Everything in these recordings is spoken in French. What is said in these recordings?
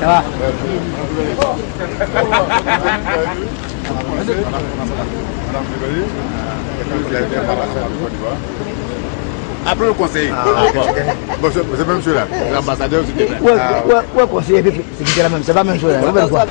Ça va? Après le conseil. Bon, c'est même chose là. L'ambassadeur, c'était là. Ouais, conseiller, c'est la même, c'est pas la même chose. Là.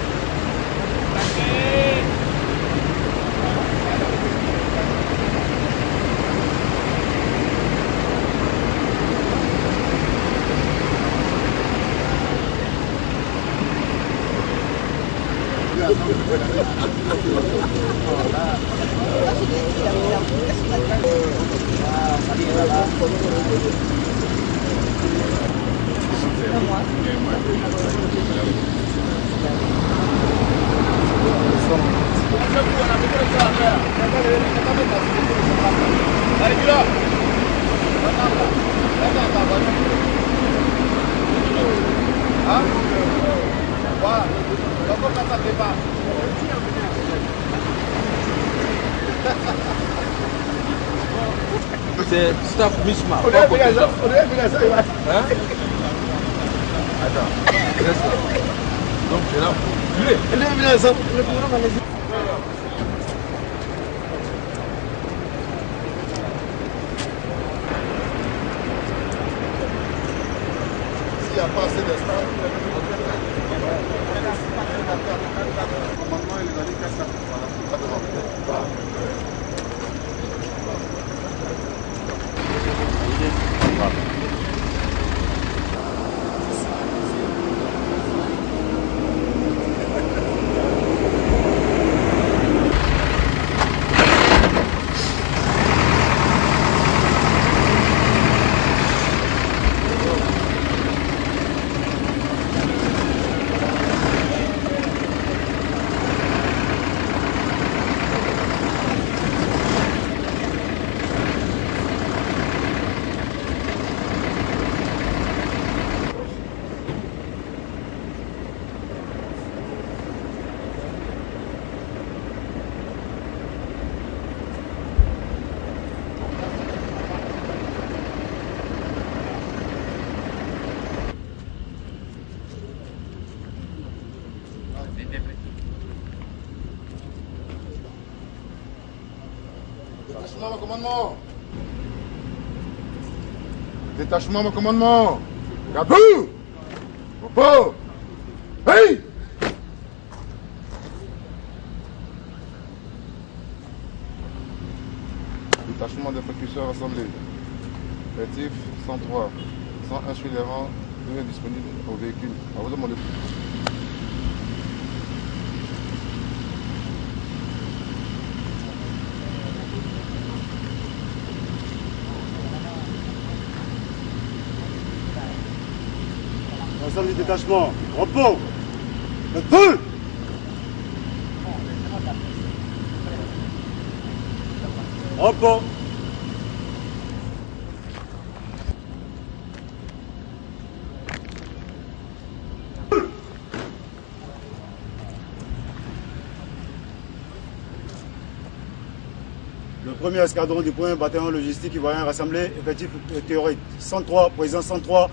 C'est staff Misma. On est venu à ça. Hein? Attends, reste là. Donc c'est là. On est venu à ça. S'il n'y a pas assez d'espace, normalement, il est allé qu'à ça. Voilà. Détachement, mon commandement. Détachement, mon commandement. Gabou. Popo. Hey. Détachement des précurseurs assemblés. Effectif 103. 101 sur les rangs. Devient disponible au véhicule. À vous demander. Ensemble du détachement, repos, le feu. Repos. Le premier escadron du point bataillon logistique ivoirien rassemblé, effectif théorique 103, président 103.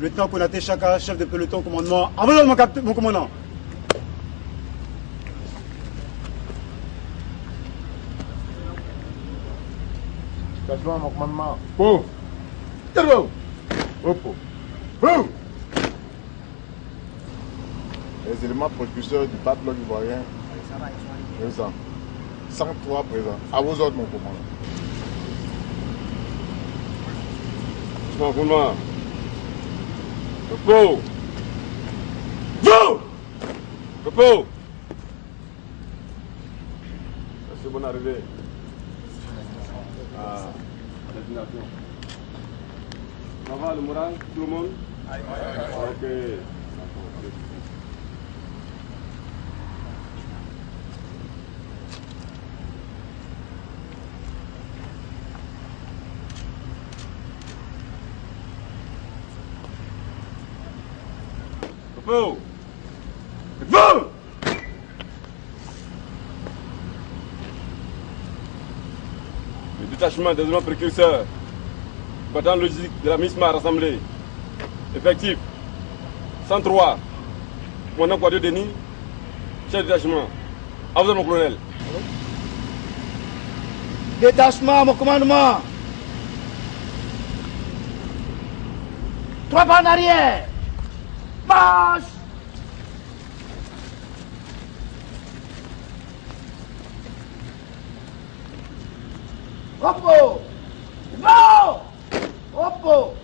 Lieutenant Konaté Chaka, chef de peloton, commandement. Envoyez mon commandant. Détachement, mon commandement. Po. Terbo. Popo. Po. Les éléments propulseurs du patelin ivoirien. Présent. 103 présents. À vos ordres, mon commandant. Mon commandant. Repos! Go! Repos! C'est bonne arrivée. À destination. Ça va le moral, tout le monde? Ok. feu. Feu. Le détachement des éléments précurseurs, battant logistique de la MISMA rassemblée. Effectif 103. Commandant Quadio Denis, chef de détachement. À vous, mon colonel. Détachement, mon commandement. 3 pas en arrière. Marche. Repos. Non. Repos.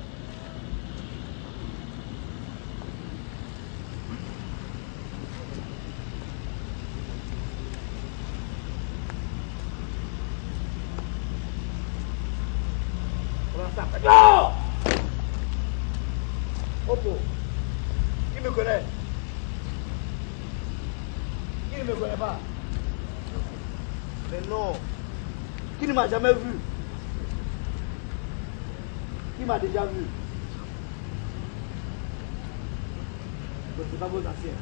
Non. Repos. Qui me connaît? Qui ne me connaît pas? Mais non. Qui ne m'a jamais vu? Qui m'a déjà vu? Donc c'est pas vos anciens.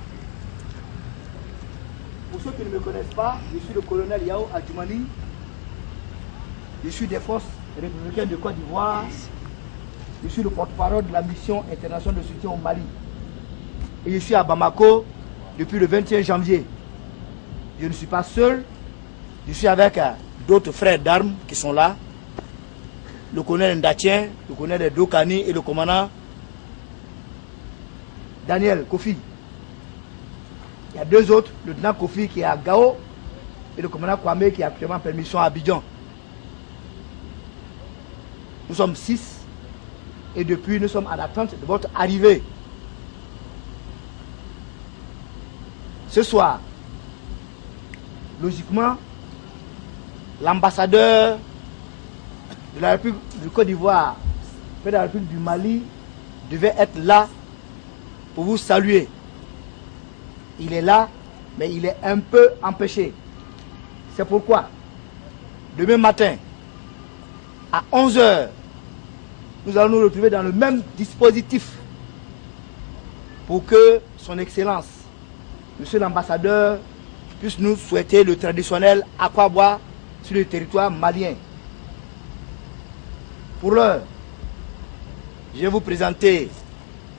Pour ceux qui ne me connaissent pas, je suis le colonel Yao Adjoumani. Je suis des forces républicaines de Côte d'Ivoire. Je suis le porte-parole de la mission internationale de soutien au Mali. Et je suis à Bamako depuis le 21 janvier. Je ne suis pas seul. Je suis avec d'autres frères d'armes qui sont là. Le colonel Ndatien, le colonel Dokani et le commandant Daniel Kofi. Il y a 2 autres, le lieutenant Kofi qui est à Gao et le commandant Kwame qui est actuellement en permission à Abidjan. Nous sommes 6 et depuis nous sommes à l'attente de votre arrivée. Ce soir, logiquement, l'ambassadeur de la République du Côte d'Ivoire, de la République du Mali, devait être là pour vous saluer. Il est là, mais il est un peu empêché. C'est pourquoi, demain matin, à 11 h, nous allons nous retrouver dans le même dispositif pour que son Excellence, Monsieur l'ambassadeur, puisse nous souhaiter le traditionnel aquabois sur le territoire malien. Pour l'heure, je vais vous présenter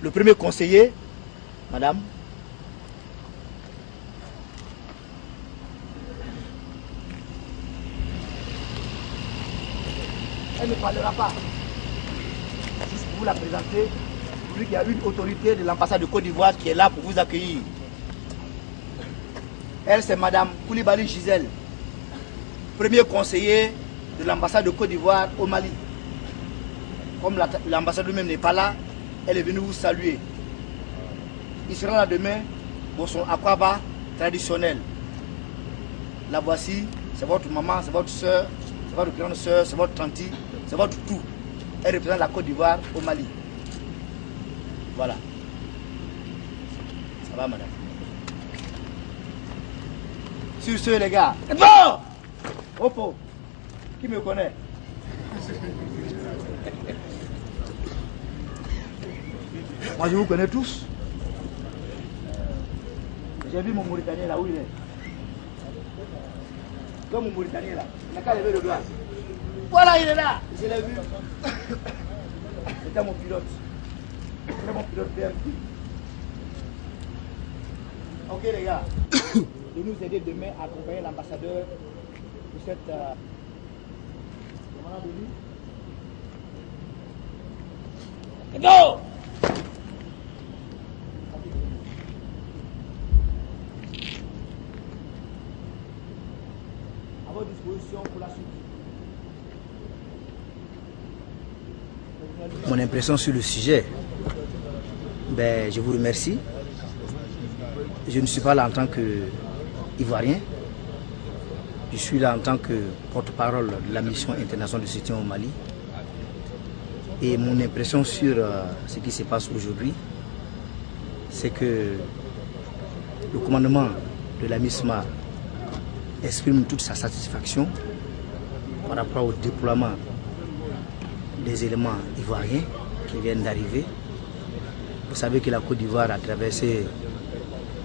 le premier conseiller, madame. Elle ne parlera pas. Juste pour vous la présenter, vu qu'il y a une autorité de l'ambassade de Côte d'Ivoire qui est là pour vous accueillir. Elle, c'est madame Koulibaly Gisèle, premier conseiller de l'ambassade de Côte d'Ivoire au Mali. Comme l'ambassade lui-même n'est pas là, elle est venue vous saluer. Il sera là demain pour son aquaba traditionnel. La voici, c'est votre maman, c'est votre soeur, c'est votre grande soeur, c'est votre tante, c'est votre tout. Elle représente la Côte d'Ivoire au Mali. Voilà. Ça va, madame? Sur ce, les gars. Bon! Repos. Qui me connaît? Moi, je vous connais tous. J'ai vu mon Mauritanien là où il est. Comme mon Mauritanien là. Il n'a qu'à lever le doigt. Voilà, il est là. Je l'ai vu. C'était mon pilote. C'était mon pilote BMP. Ok, les gars. De nous aider demain à accompagner l'ambassadeur pour cette... Commandant Denis. Go! À votre disposition pour la suite. Mon impression sur le sujet, ben, je vous remercie. Je ne suis pas là en tant qu'Ivoirien. Je suis là en tant que porte-parole de la mission internationale de soutien au Mali. Et mon impression sur ce qui se passe aujourd'hui, c'est que le commandement de la MISMA exprime toute sa satisfaction par rapport au déploiement des éléments ivoiriens qui viennent d'arriver Vous savez que la Côte d'Ivoire a traversé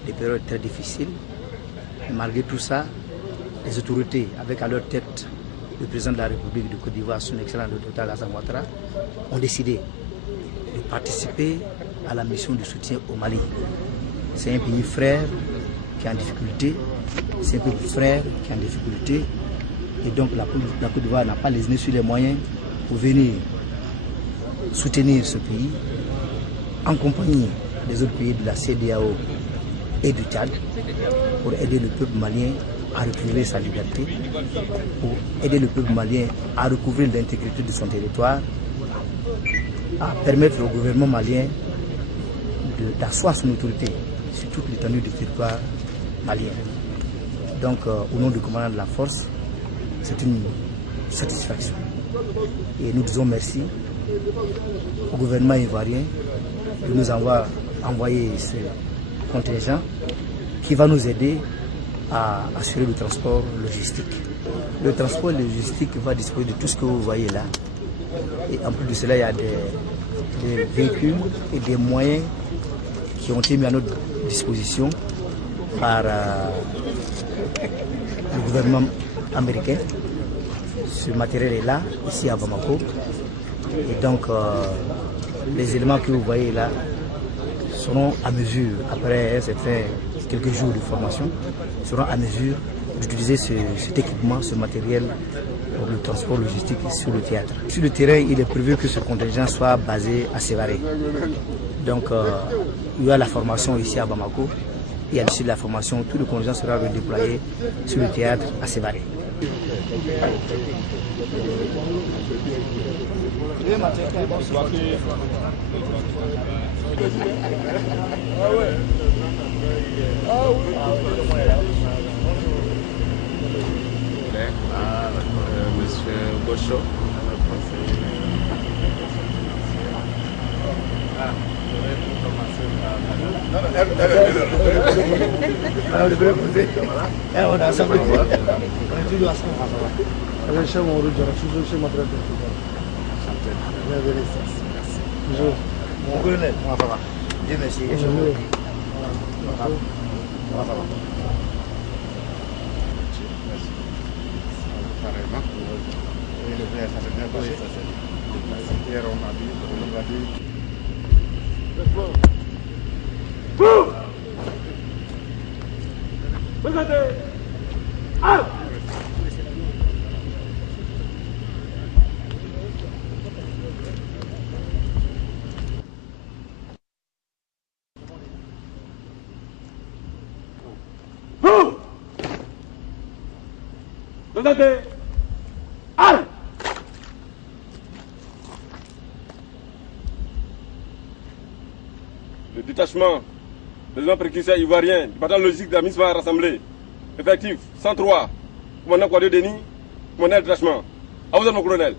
des périodes très difficiles. Et malgré tout ça, les autorités, avec à leur tête le président de la République de Côte d'Ivoire, son excellent Dr Alassane Ouattara, ont décidé de participer à la mission de soutien au Mali. C'est un pays frère qui est en difficulté, c'est un pays frère qui est en difficulté, et donc la Côte d'Ivoire n'a pas lésiné sur les moyens pour venir soutenir ce pays en compagnie des autres pays de la CEDEAO et du Tchad pour aider le peuple malien à recouvrir sa liberté, pour aider le peuple malien à recouvrir l'intégrité de son territoire, à permettre au gouvernement malien d'asseoir son autorité sur toute l'étendue du territoire malien. Donc, au nom du commandant de la force, c'est une satisfaction. Et nous disons merci au gouvernement ivoirien de nous avoir envoyé ce contingent qui va nous aider à assurer le transport logistique. Le transport logistique va disposer de tout ce que vous voyez là. Et en plus de cela, il y a des véhicules et des moyens qui ont été mis à notre disposition par le gouvernement américain. Ce matériel est là, ici à Bamako. Et donc, les éléments que vous voyez là seront à mesure, après quelques jours de formation, seront à mesure d'utiliser cet équipement, ce matériel pour le transport logistique sur le théâtre. Sur le terrain, il est prévu que ce contingent soit basé à Sévaré. Donc, il y a la formation ici à Bamako, et à l'issue de la formation, tout le contingent sera redéployé sur le théâtre à Sévaré. Monsieur Bocho. Mon colonel, Dieu merci. Le détachement des précurseurs ivoiriens du bataillon logistique de la MISMA rassemblée. Effectif 103. Commandant Kouadio Denis, commandant le détachement. À vous, mon colonel.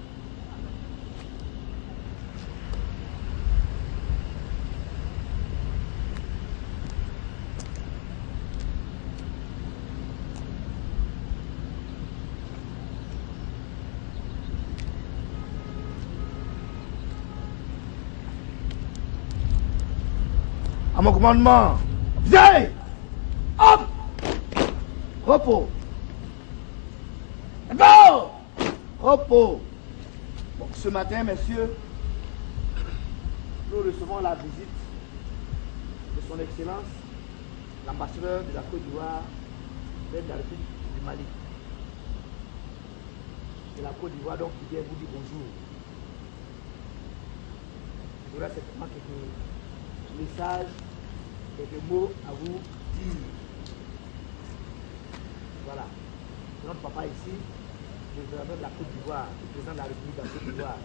À mon commandement, viens! Hop! Repos! Go! Repos! Bon, ce matin, messieurs, nous recevons la visite de son Excellence, l'ambassadeur de la Côte d'Ivoire vers la République du Mali. C'est la Côte d'Ivoire donc qui vient vous dire bonjour. Il y aura certainement quelques messages, quelques mots à vous dire. Voilà. Notre papa ici, le gouverneur de la Côte d'Ivoire, le président de la République de la Côte d'Ivoire,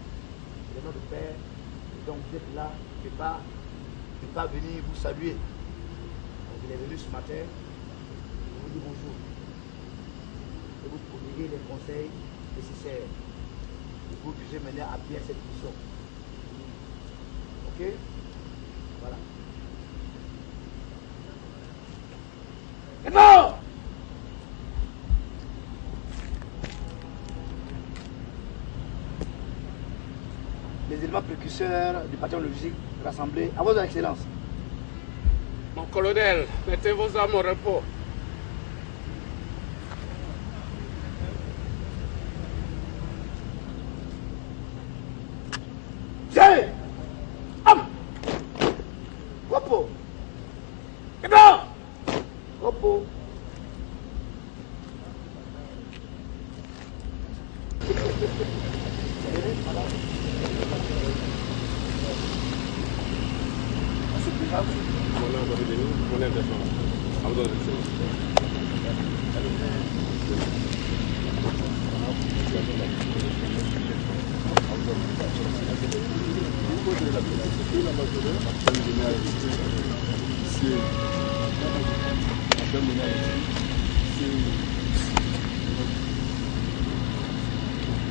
c'est notre père. Et donc vous êtes là, je ne peux pas venir vous saluer. Donc il est venu ce matin, je vous dis bonjour. Et vous prodiguer les conseils nécessaires. Et vous que j'ai mené à bien cette mission. Ok? Voilà. Et bon! les éléments précurseurs du bataillon logistique rassemblés à votre excellence. Mon colonel, mettez vos armes au repos. Tiens! Homme! Repos! Et bien! Repos!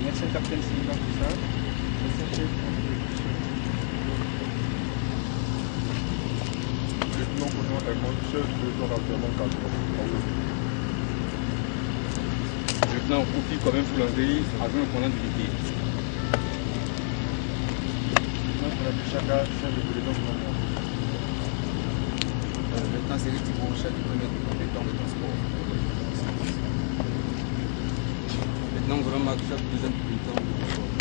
Merci capitaine Sylvain pour ça. Lieutenant Koufi quand même sous l'envie, agent au commandant d'unité. Lieutenant Cédric Thibault, chef du premier compétent de transport. Lieutenant Grand Marc, chef du deuxième compétent de transport.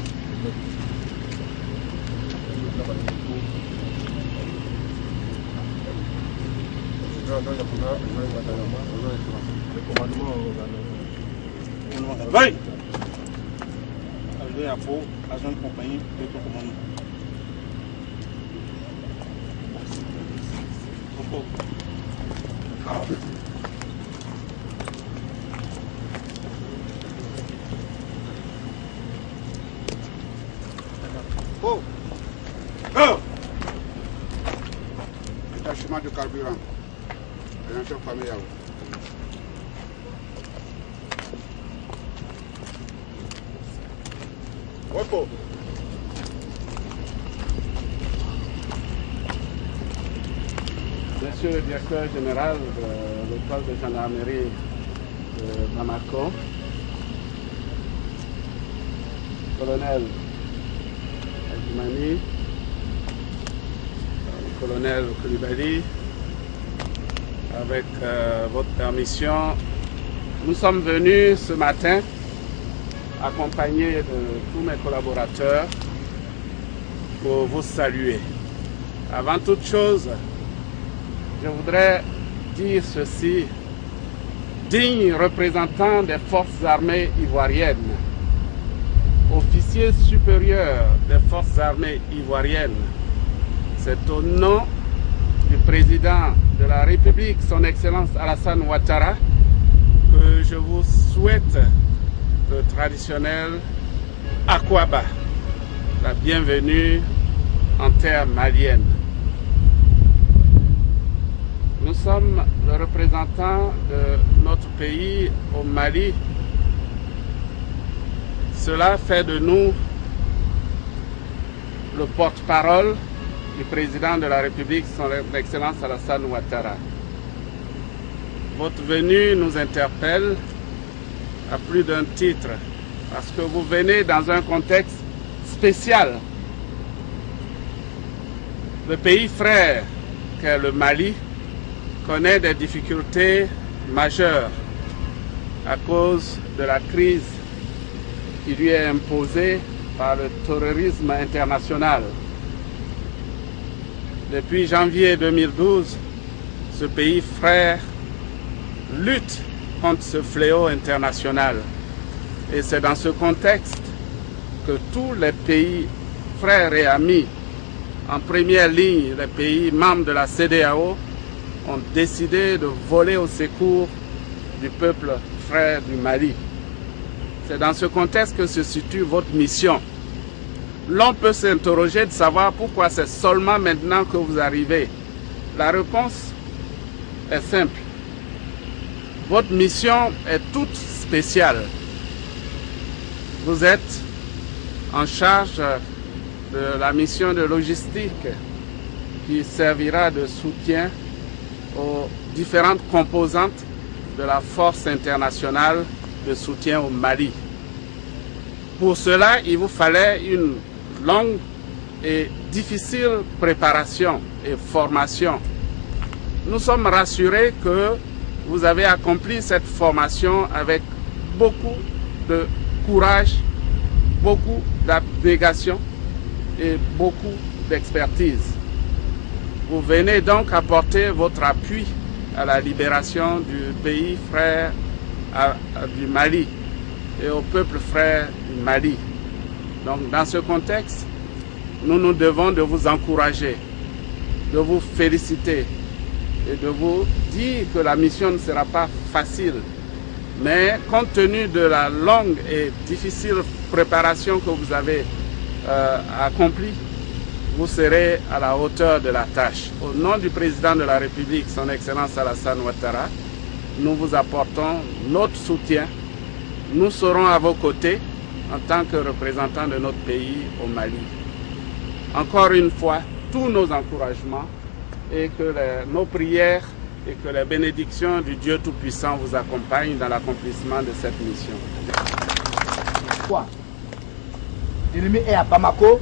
Oui. Adjoint à Pau, agent de compagnie, lieutenant commandant. Oh! Oh! Détachement de carburant. Réaction familiale. Repos. Monsieur le directeur général de l'école de gendarmerie de Bamako, colonel Adjumani, colonel Koulibaly, avec votre permission, nous sommes venus ce matin accompagnés de tous mes collaborateurs pour vous saluer. Avant toute chose, je voudrais dire ceci, digne représentant des forces armées ivoiriennes, officier supérieur des forces armées ivoiriennes, c'est au nom du président de la République, son Excellence Alassane Ouattara, que je vous souhaite le traditionnel Akwaba, la bienvenue en terre malienne. Nous sommes le représentant de notre pays au Mali. Cela fait de nous le porte-parole du président de la République, son Excellence Alassane Ouattara. Votre venue nous interpelle à plus d'un titre, parce que vous venez dans un contexte spécial. Le pays frère qu'est le Mali connaît des difficultés majeures à cause de la crise qui lui est imposée par le terrorisme international. Depuis janvier 2012, ce pays frère lutte contre ce fléau international. Et c'est dans ce contexte que tous les pays frères et amis, en première ligne les pays membres de la CEDEAO, ont décidé de voler au secours du peuple frère du Mali. C'est dans ce contexte que se situe votre mission. L'on peut s'interroger de savoir pourquoi c'est seulement maintenant que vous arrivez. La réponse est simple. Votre mission est toute spéciale. Vous êtes en charge de la mission de logistique qui servira de soutien aux différentes composantes de la force internationale de soutien au Mali. Pour cela, il vous fallait une longue et difficile préparation et formation, nous sommes rassurés que vous avez accompli cette formation avec beaucoup de courage, beaucoup d'abnégation et beaucoup d'expertise. Vous venez donc apporter votre appui à la libération du pays frère du Mali et au peuple frère du Mali. Donc dans ce contexte, nous nous devons de vous encourager, de vous féliciter et de vous dire que la mission ne sera pas facile. Mais compte tenu de la longue et difficile préparation que vous avez accomplie, vous serez à la hauteur de la tâche. Au nom du président de la République, son Excellence Alassane Ouattara, nous vous apportons notre soutien. Nous serons à vos côtés en tant que représentants de notre pays au Mali. Encore une fois, tous nos encouragements et que nos prières et que les bénédictions du Dieu Tout-Puissant vous accompagnent dans l'accomplissement de cette mission. L'ennemi est à Bamako,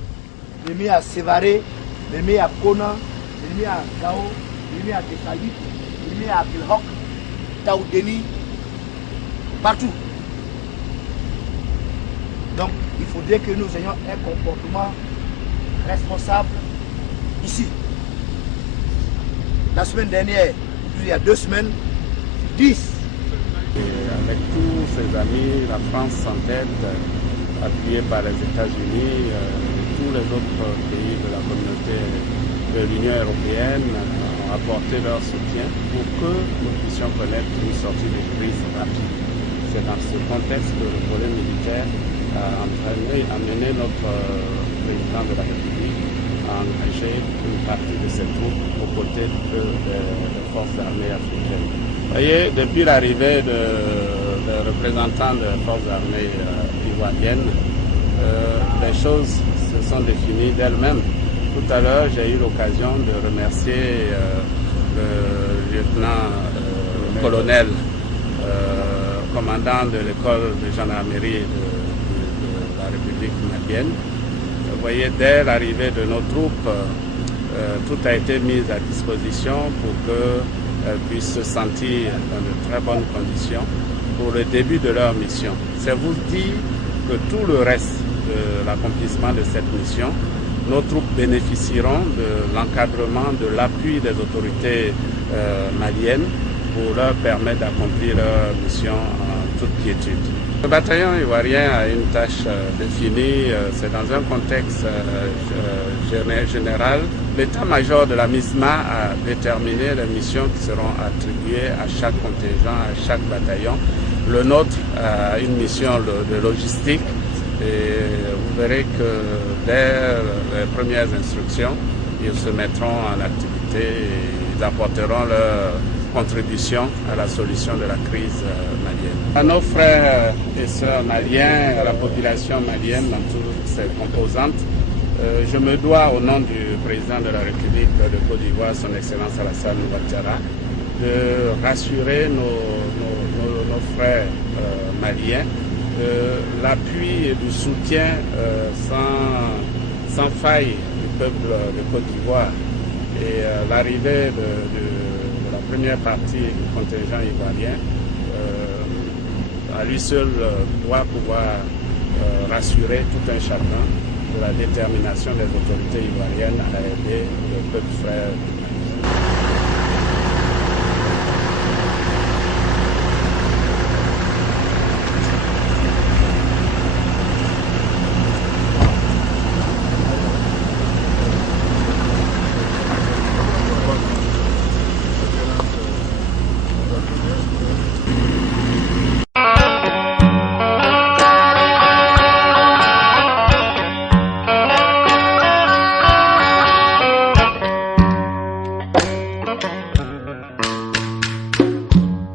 l'ennemi est à Sévaré, l'ennemi est à Kona, l'ennemi est à Gao, l'ennemi est à Tessali, l'ennemi est à Bilhok, Taoudeni, partout. Donc il faudrait que nous ayons un comportement responsable ici. La semaine dernière, il y a 2 semaines, 10. Et avec tous ses amis, la France s'entête, appuyée par les États-Unis, tous les autres pays de la communauté de l'Union européenne ont apporté leur soutien pour que nous puissions connaître une sortie de crise rapide. C'est dans ce contexte que le volet militaire a amené notre président de la République à engager une partie de ses troupes aux côtés des forces armées africaines. Vous voyez, depuis l'arrivée des représentants des forces armées ivoiriennes, les choses se sont définies d'elles-mêmes. Tout à l'heure, j'ai eu l'occasion de remercier le lieutenant-colonel, commandant de l'école de gendarmerie de la République malienne. Vous voyez, dès l'arrivée de nos troupes, tout a été mis à disposition pour qu'elles puissent se sentir dans de très bonnes conditions pour le début de leur mission. C'est vous dire que tout le reste de l'accomplissement de cette mission, nos troupes bénéficieront de l'encadrement, de l'appui des autorités maliennes pour leur permettre d'accomplir leur mission en toute quiétude. Le bataillon ivoirien a une tâche définie, c'est dans un contexte général. L'état-major de la MISMA a déterminé les missions qui seront attribuées à chaque contingent, à chaque bataillon. Le nôtre a une mission de logistique et vous verrez que dès les premières instructions, ils se mettront en activité et ils apporteront leur contribution à la solution de la crise malienne. À nos frères et sœurs maliens, à la population malienne dans toutes ses composantes, je me dois au nom du président de la République de Côte d'Ivoire, son Excellence Alassane Ouattara, de rassurer nos frères maliens de l'appui et du soutien sans faille du peuple de Côte d'Ivoire. Et l'arrivée de la première partie du contingent ivoirien à lui seul doit pouvoir rassurer tout un chacun de la détermination des autorités ivoiriennes à aider le peuple frère